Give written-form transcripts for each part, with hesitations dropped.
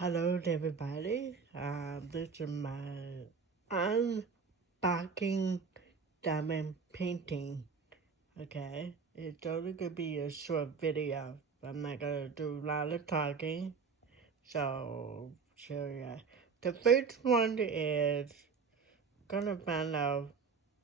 Hello everybody. This is my unboxing diamond painting. Okay, it's only gonna be a short video. I'm not gonna do a lot of talking. So, yeah. The first one is gonna find out.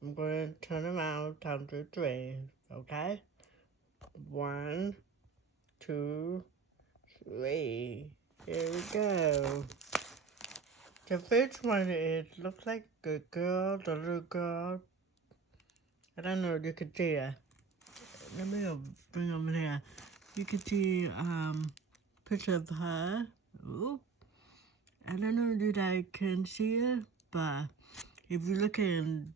I'm gonna turn around, count to three. Okay, 1, 2, 3. Here we go. The first one is looks like the girl, the little girl. I don't know if you can see her. Let me go bring over here. You can see picture of her. Oop. I don't know if you guys can see her, but if you look in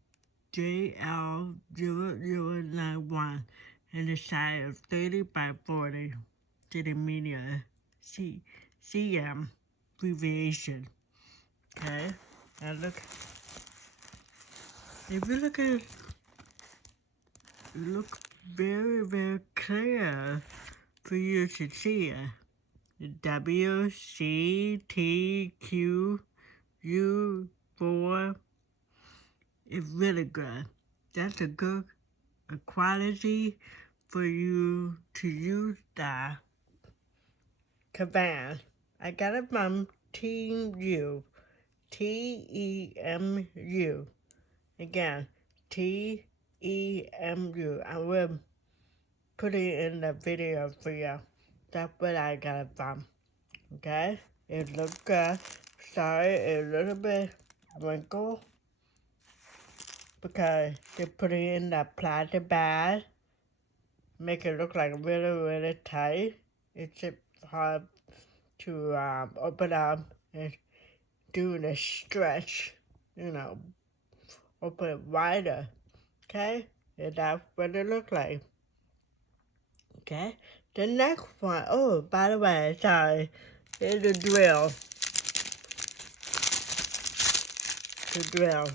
JL0091 and the size of 30 by 40 centimeter CM abbreviation. Okay, and look. If you look at it, look very, very clear for you to see it. WCTQU4 is really good. That's a good quality for you to use the command. I got it from TEMU. TEMU. Again, TEMU. I will put it in the video for you. That's what I got it from. Okay? It looks good. Sorry, a little bit wrinkled because they put it in that plastic bag. Make it look like really, really tight. It's hard to open up and do the stretch, open it wider. Okay? And that's what it looks like. Okay? The next one, oh, by the way, sorry, here's the drill. The drill.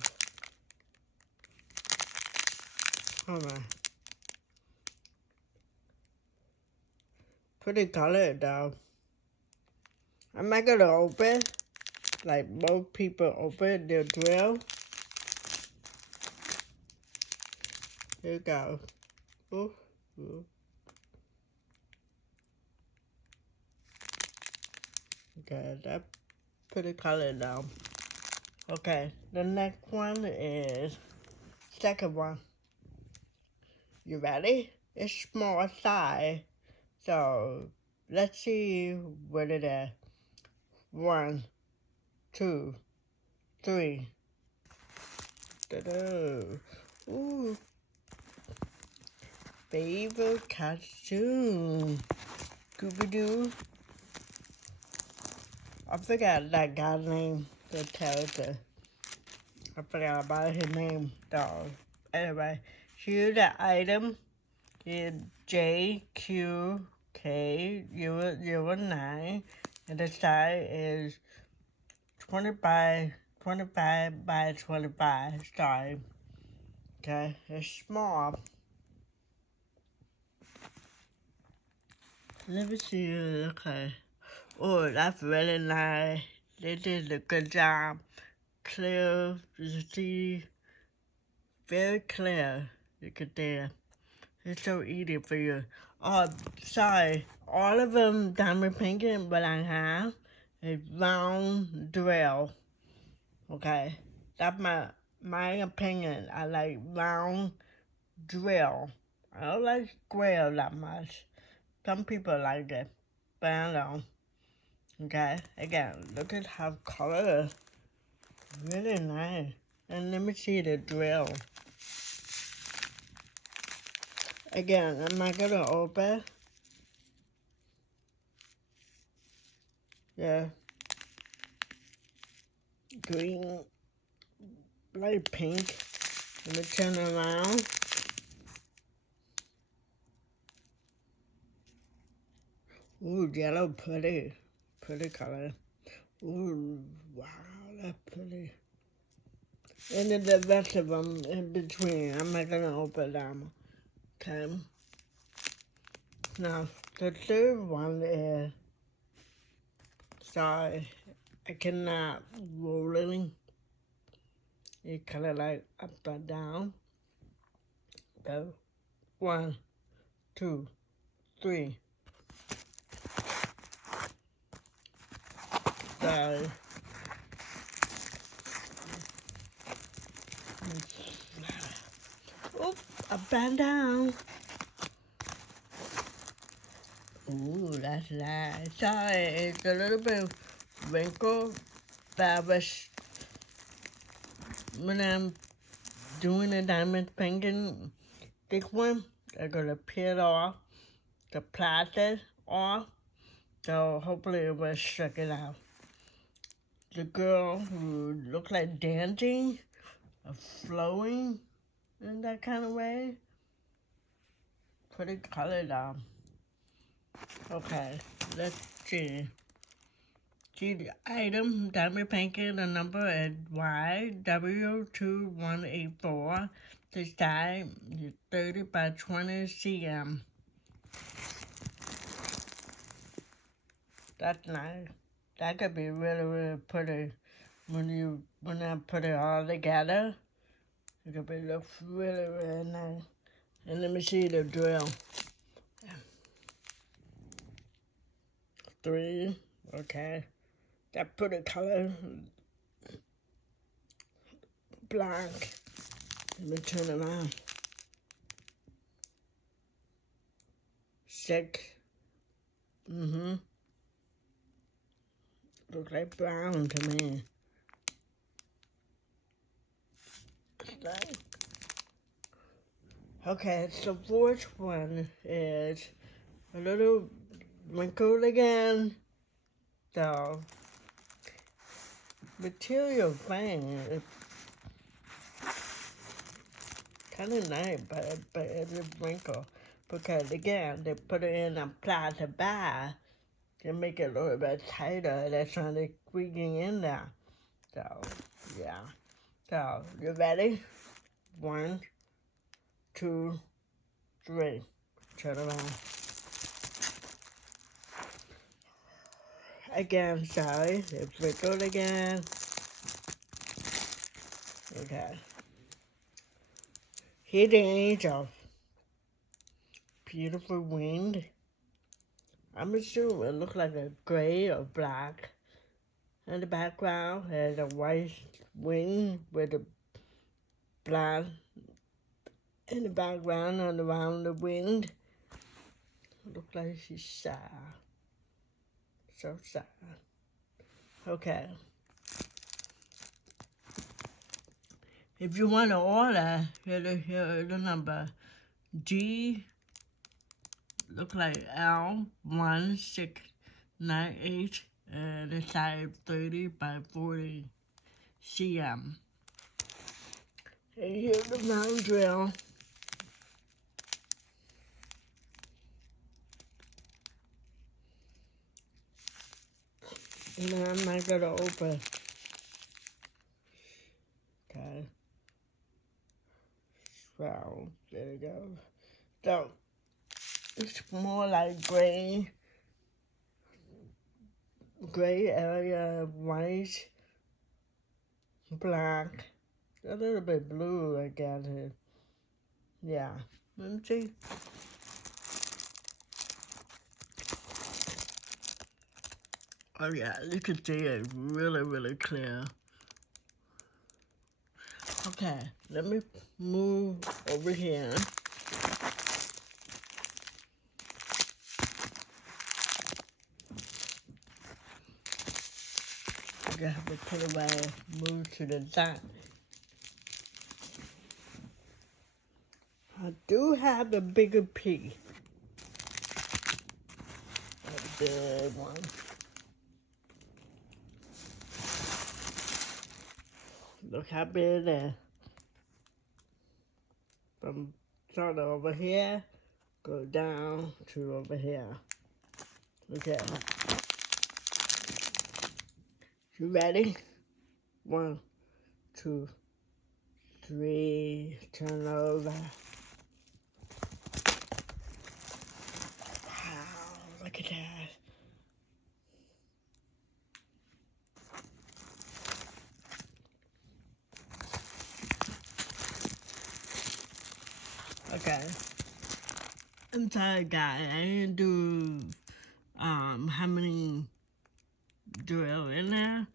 Hold on. Pretty color though. I'm not gonna open, like most people open their drill. Here you go. Ooh, ooh. Okay, that's pretty color though. Okay, the next one is second one. You ready? It's small size. So let's see what it is. 1, 2, 3. Ta-da. Ooh. Favorite costume. Scooby-Doo. I forgot that guy's name. The character. I forgot about his name, though. Anyway, here the item is JQK009, and the size is 25 by 25 size. Okay, it's small. Let me see. Okay. Oh, that's really nice. They did a good job. Clear, you see, very clear. You can tell. It's so easy for you. Oh, sorry. All of them diamond painting, but I have a round drill. Okay, that's my opinion. I like round drill. I don't like square that much. Some people like it, but I don't. Okay, again, look at how color. Really nice. And let me see the drill. Again, I'm not gonna open. Yeah. Green, light pink. Let me turn around. Ooh, yellow, pretty. Pretty color. Ooh, wow, that's pretty. And then the rest of them in between. I'm not gonna open them. Okay. Now, the third one is Sorry, I cannot roll it. It's kind of like upside down. Go. 1, 2, 3. Sorry. Oop, up and down. Ooh, that's nice. Sorry, it's a little bit wrinkled, but when I'm doing a diamond painting, this one, I'm gonna peel off the plastic off, so hopefully it will check it out. The girl who looked like dancing, flowing in that kind of way, pretty color though. Okay, let's see. See the item, diamond painting, the number is YW2184. The size is 30 by 20 cm. That's nice. That could be really, really pretty when I put it all together. It could be look really, really nice. And let me see the drill. 3, okay. That pretty color, black. Let me turn it on. 6. Looks like brown to me. Okay, so fourth one is a little wrinkled again. So, material thing, it's kind of nice, but it's a wrinkle. Because again, they put it in a plastic bag to make it a little bit tighter. That's trying to squeezing in there. So, yeah. So, you ready? 1, 2, 3. Turn around. Again, sorry. It's wrinkled again. Okay. Here's the angel. Beautiful wind. I'm assuming it looks like a gray or black. In the background, there's a white wing with a black in the background and around the wind. It looks like she's sad. So sad. Okay. If you want to order, here's the number. G, look like L1698, and the size 30 by 40 cm. And here's the round drill. And then I'm not gonna open. Okay. So, there you go. So, it's more like gray area, white, black, a little bit blue, I got it. Yeah, let me see. Oh yeah, you can see it really, really clear. Okay, let me move over here. I have to put away, move to the side. I do have the bigger piece. A big one. Look how big it is. From sort of over here, go down to over here. Okay. You ready? 1, 2, 3, turn over. Wow, look at that. Okay. I'm sorry, guys. I didn't do how many drill in there.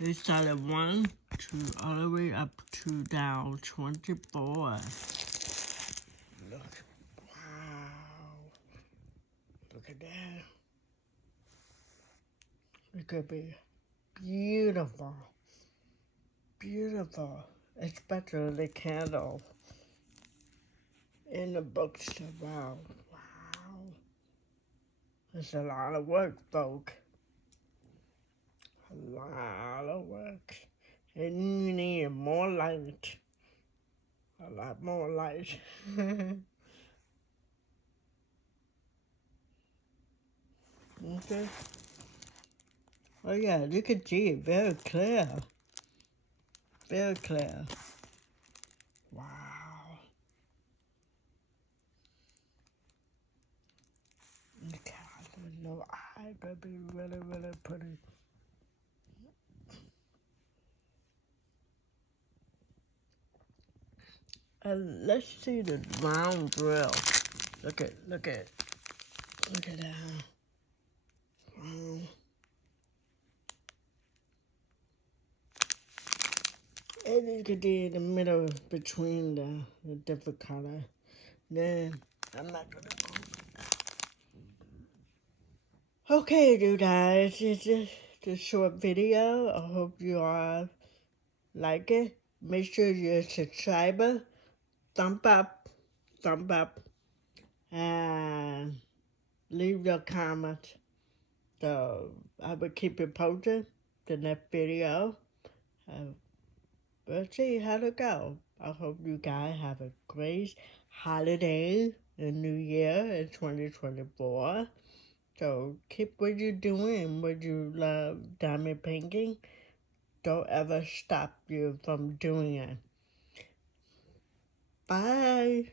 It started 1, 2, all the way up to down 24. Look, wow. Look at that. It could be beautiful. Beautiful. Especially the candle in the books. Wow. Wow. It's a lot of work, folks. A lot of work. And you need more light. A lot more light. Okay. Oh yeah, you can see it very clear. Very clear. Wow. Look at the little eye gonna be really, really pretty. And let's see the round drill. Look at that. Wow. And you can do in the middle between the different color. Then I'm not gonna move. Okay, you guys, it's just a short video. I hope you all like it. Make sure you're a subscriber. Thumb up, and leave your comments. So I will keep you posted. The next video. We'll see how to go. I hope you guys have a great holiday and New Year in 2024. So keep what you're doing, what you love, diamond painting. Don't ever stop you from doing it. Bye.